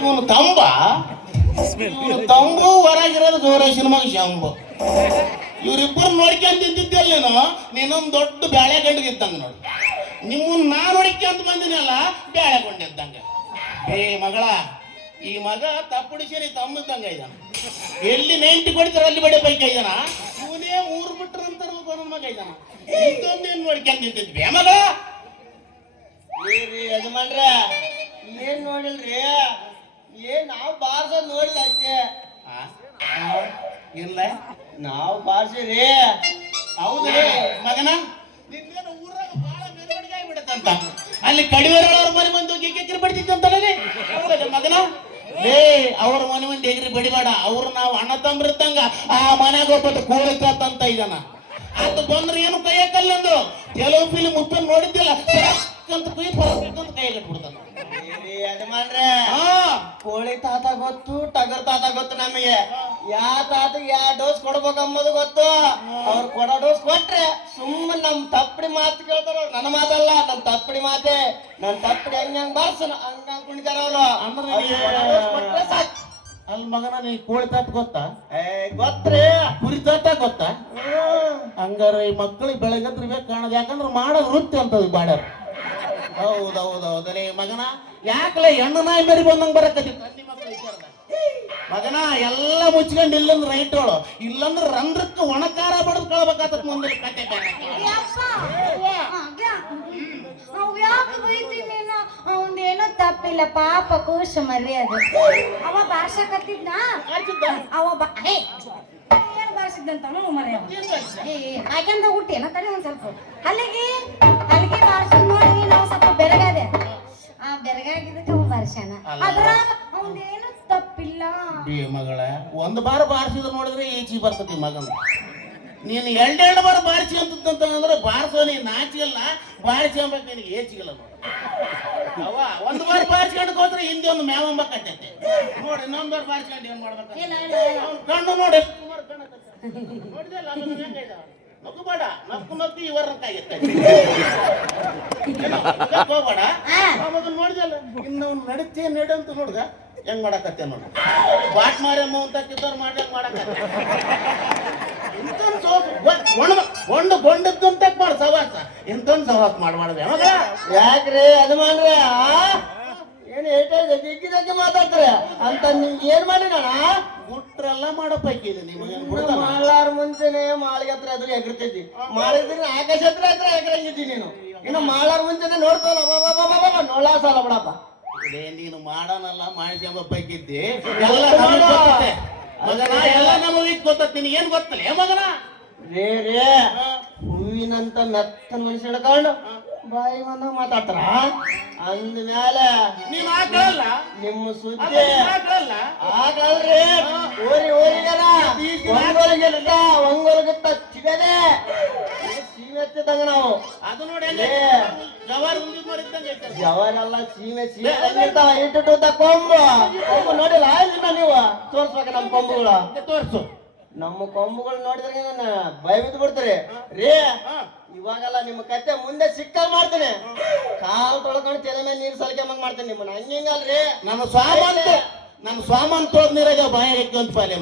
ಇವನು ತಂಬು ಹೊರಗಿರೋದು ಗೌರೇಶನ ಮಗ ಶಂಭು. ಇವ್ರಿಬ್ಬರು ನೋಡ್ಕೊಂತ ತಿಂತಿದ್ದಲ್ಲೇನು ನೀನೊಂದು ದೊಡ್ಡ ಬ್ಯಾಳೆ ಗಂಡಿಗಿದ್ದಂಗೆ ನೋಡು. ನಿಮ್ಮನ್ನ ನಾ ನೋಡ್ಕೊಂತ ಬಂದಿನಲ್ಲ ಬ್ಯಾಳೆ ಗೊಂಡಿದ್ದಂಗೆ. ಏ ಮಗಳ, ಈ ಮಗ ತಪ್ಪುಡಿಸಿ ತಮ್ಮದಂಗ ಇದ್ದಾನ. ಎಲ್ಲಿ 90 ಕೊಡ್ತಾರ ಅಲ್ಲಿ ಬಡೆ ಬೈಕ ಇದ್ದಾನ. ಇವನೇ 3 ಬಿಟ್ರ ಅಂತಾರ ಮಗ ಇದ್ದಾನ. ಇಂಥೊಂದೇನು ನೋಡ್ಕೊಂತ ತಿಂತಿದ್ವಿ ಮಗಳ. ಯಜಮಾನ್ರ ಏನ್ ನೋಡಿಲ್ರಿ, ಏನ್ ನಾವು ಬಾರ್ಸೋದ್ ನೋಡಿಲ್ಲ ಅಷ್ಟೇ. ಇಲ್ಲ ನಾವು ಬಾರ್ಸಿರಿ. ಹೌದ್ರಿ ಮಗನ, ನಿನ್ನೇನು ಊರಾಗ ಬಹಳ ಮೆರವಣಿಗೆ ಆಗ್ಬಿಡತ್ತಂತ. ಅಲ್ಲಿ ಕಡಿವೇರವ್ರ ಮನೆ ಮಂದಿ ಹೋಗಿ ಎಗ್ರಿ ಬಡಿತಿದ್ದಂತಲ್ಲಿ ಮಗನ. ಲೇ, ಅವ್ರ ಮನೆ ಮಂದಿ ಎಗ್ರಿ ಬಡಿಬೇಡ. ಅವ್ರು ನಾವು ಅಣ್ಣ ತಮ್ಮರಿದ್ದಂಗ ಆ ಮನ್ಯಾಗ ಒಬ್ಬತ್ತು ಕೂಳಿಕಂತ ಇದ್ದಾನ. ಅದು ಬಂದ್ರೆ ಏನು ಕೈಯ ಕಲ್ಲಂದು ಕೆಲವು ಫಿಲ್ಮ್ ಉಪ್ಪನ್ನು ನೋಡಿದ್ದಿಲ್ಲ ಅಂತ ಕೈ ಕಟ್ಬಿಡ್ತಾನ. ಯಜಮಾನ್ರೆ, ಕೋಳಿ ತಾತ ಗೊತ್ತು, ಟಗರ್ ತಾತ ಗೊತ್ತು ನಮಗೆ. ಯಾವ ತಾತಗೆ ಯಾವ ಡೋಸ್ ಕೊಡ್ಬೇಕಂಬುದು ಗೊತ್ತು. ಅವ್ರು ಕೊಡೋ ಡೋಸ್ ಕೊಟ್ರೆ ಸುಮ್ಮನೆ ನಮ್ ತಪ್ಪಡಿ ಮಾತು ಕೇಳ್ತಾರ. ನನ್ನ ಮಾತಲ್ಲ, ನಮ್ ತಪ್ಪಡಿ ಮಾತೆ. ನನ್ ತಪ್ಪಡಿ ಹಂಗ ಬಾರ್ಸನ ಹಂಗ ಕುಣಿತಾರ ಅವ್ರು. ಕೊಟ್ರೆ ಸಾಕು. ಅಲ್ಲಿ ಮಗನ, ನೀ ಕೋಳಿ ತಾತ ಗೊತ್ತಾ? ಗೊತ್ತ್ರಿ. ಕುರಿ ತಾತ ಗೊತ್ತಾ? ಹಂಗಾರ ಈ ಮಕ್ಕಳಿಗೆ ಬೆಳಗತ್ರ ಬೇಕು ಕಾಣೋದು. ಯಾಕಂದ್ರೆ ಮಾಡೋದು ವೃತ್ತಿ ಅಂತದ್ ಬಾಡ್ಯಾರ. ಹೌದೌದೌದಲೇ ಮಗನ, ಯಾಕಲೆ ಹೆಣ್ಣು ನಾಯಿ ಮೇರಿ ಬಂದಂಗೆ ಬರಕತ್ತಿತ್ತು ತಂದಿ ಮಕ್ಕಳು ವಿಚಾರದ ಮಗನ. ಎಲ್ಲ ಮುಚ್ಕೊಂಡು ಇಲ್ಲಂದ್ರೆ ರೈಟ್ ಹೇಳು, ಇಲ್ಲಂದ್ರೆ ರಂಧ್ರಕ್ಕೆ ಒಣಕಾರ ಬಡದು ಕಳ್ಬೇಕಾತ ಮುಂದೆ ಕತೆ ಬೇರೆ. ಅವಂದೇನೋ ತಪ್ಪಿಲ್ಲ ಪಾಪ, ಕೂಶ ಮರಿ. ಅದು ಅವ ಭಾಷಕತ್ತಿದ್ನ, ಅವ ಏನ್ ಬಾರ್ಸಿದ್ದಂತ ಮರಿ. ಯಾಕೆಂದ ಹುಟ್ಟೇನ ತಡಿ ಒಂದ್ ಸ್ವಲ್ಪ ಅಲ್ಲಿಗೆ ಬಾರ್ಸಿದ್ ನೋಡಿ ನಾವು ಸ್ವಲ್ಪ ಬೆರಗಾದೆ. ಆ ಬೆರಗಾಗಿದ್ದಕ್ಕೆ ಅವ ಬಾರ್ಸ್ಯಾನ. ಅದ್ರಾಗ ಅವಂದೇನು ತಪ್ಪಿಲ್ಲ. ಮಗಳ, ಒಂದು ಬಾರ ಬಾರಿಸಿದ್ರು ನೋಡಿದ್ರೆ ಈಚಿ ಬರ್ತತಿ ಮಗನ. ನೀನು 2 ಬಾರ ಬಾರಿಸಿ ಅಂತಂದ್ರೆ ಬಾರಿಸೋ ನೀ ನಾಚಿಗಲ್ಲ, ಬಾರಿಸಿ ಅಂಬೇಕು ನಿನಗೆ ಏಚಿಗಲ್ಲ ನೋಡಿ. ಅವ ಒಂದು ಬಾರ ಬಾರಿಸ್ಕೊಂಡು ಹೋದ್ರೆ ಹಿಂದೆ ಒಂದು ಮ್ಯಾವಂಬ ಕಟ್ಟೈತೆ ನೋಡಿ. ಇನ್ನೊಂದು ಬಾರ ಬಾರಿಸ್ಕೊಂಡು ಏನ್ ಮಾಡ್ಬೇಕು? ಅವ್ನ ಕಣ್ಣು ನೋಡಿ ನೋಡಿದಲ್ಲ ನಗಬೇಡ, ನಕ್ಕು ಇವರಕ್ಕಾಗಿತ್ತೆ ಹೋಗ್ಬೇಡ. ಅವಾಗ ನೋಡಿದಲ್ಲ ಇನ್ನು ನಡಿತೇ ನಡಂತ ನೋಡ್ದ ಹೆಂಗ್ ಮಾಡಕತ್ತೆ ನೋಡ. ಬಾಟ್ ಮಾರಮ್ಮ ಅಂತ ಕಿತ್ತವ್ರು ಮಾಡ್ದಂಗ್ ಮಾಡಕತ್ತೆ. ಗೊಂಡದ್ದು ಅಂತ ಮಾಡ ಸವಾಸ. ಎಂತೊಂದು ಸವಾಸ ಮಾಡ್ಬಾರ್ದು ಯಾವಾಗ. ಯಾಕ್ರಿ ಯಜಮಾನ್ರೆ, ಏನ್ ಜಿಗ್ಗಿ ಮಾತಾಡ್ತಾರೆ ಅಂತ ನೀವ್ ಏನ್ ಮಾಡಿರೋಣ? ಗುಟ್ರೆಲ್ಲ ಮಾಡೋ ಪೈಕಿ ಇದೆ ನಿಮಗೆ. ಮಾಡಲಾರ ಮುಂಚೆನೆ ಮಾಳಿಗೆ ಹತ್ರ ಎದುರು ಎಗರ್ತೈತಿ. ಮಾಡಿದ್ರೆ ಆಕಾಶ ಹತ್ರ ಎಗರಂಗಿದ್ದಿ ನೀನು. ಇನ್ನು ಮಾಡಲಾರ ಮುಂಚೆನೆ ನೋಡ್ತಾವಲ್ಲ ನೋಡಾ ಸಾಲ ಬಿಡಪ್ಪ. ನೀನು ಮಾಡೋನಲ್ಲ, ಮಾಡಿಸಿ ಎಂಬ ಪೈಕಿದ್ದಿ. ಎಲ್ಲ ಮಗನ, ಎಲ್ಲ ನಮಗೆ ಗೊತ್ತ. ನಿನಗೆ ಏನ್ ಗೊತ್ತಲ್ಲ ಮಗನ? ರೇ ಹೂವಿನಂತ ಮೆತ್ತನ ಮನುಷ್ಯ ಹಿಡ್ಕೊಂಡು ಬಾಯಿ ಬಂದ ಮಾತಾಡ್ತಾರ. ಅಂದ್ಮೇಲೆ ನೀನ್ ಹಾಕಲ್ಲ ನಿಮ್ಮ ಸುದ್ದಿ ಆಗಲ್ರಿ. ಒಂಗೊಲಗಿತ್ತ ಚಿಗದೆ ಸೀಮೆ ಎತ್ತಿದಂಗ ನಾವು. ಅದು ನೋಡಿ ಜವಾರೆಲ್ಲ ಸೀಮೆ ಇರ್ತಾವ. ಇಟ್ಟು ಕೊಂಬು ನೋಡಿಲ್ಲ ನೀವು? ತೋರ್ಸ್ಬೇಕ ನಮ್ಮ ಕೊಂಬುಗಳು. ತೋರ್ಸು. ನಮ್ಮ ಕೊಂಬುಗಳು ನೋಡಿದ್ರೆ ನಾನು ಭಯ ಬಿದ್ದು ಬಿಡ್ತಾರೆ ರೇ. ಇವಾಗಲ್ಲ ನಿಮ್ಮ ಕತ್ತೆ ಮುಂದೆ ಸಿಕ್ಕಲ್ ಮಾಡ್ತೇನೆ. ಕಾಲ್ ತೊಳ್ಕೊಂಡು ತಲೆ ಮೇಲೆ ನೀರು ಸಲಿಕೆ ಮಾಡ್ತೇನೆ ನಿಮ್ಮನ್ನ. ಹಂಗಿಂಗಲ್ರಿ ನಮ್ಮ ಸ್ವಾಮಂತ ತೊಳೆದ್ ನೀರಾಗ ಬಾಯ ಅಂತ ಪಾಲೆ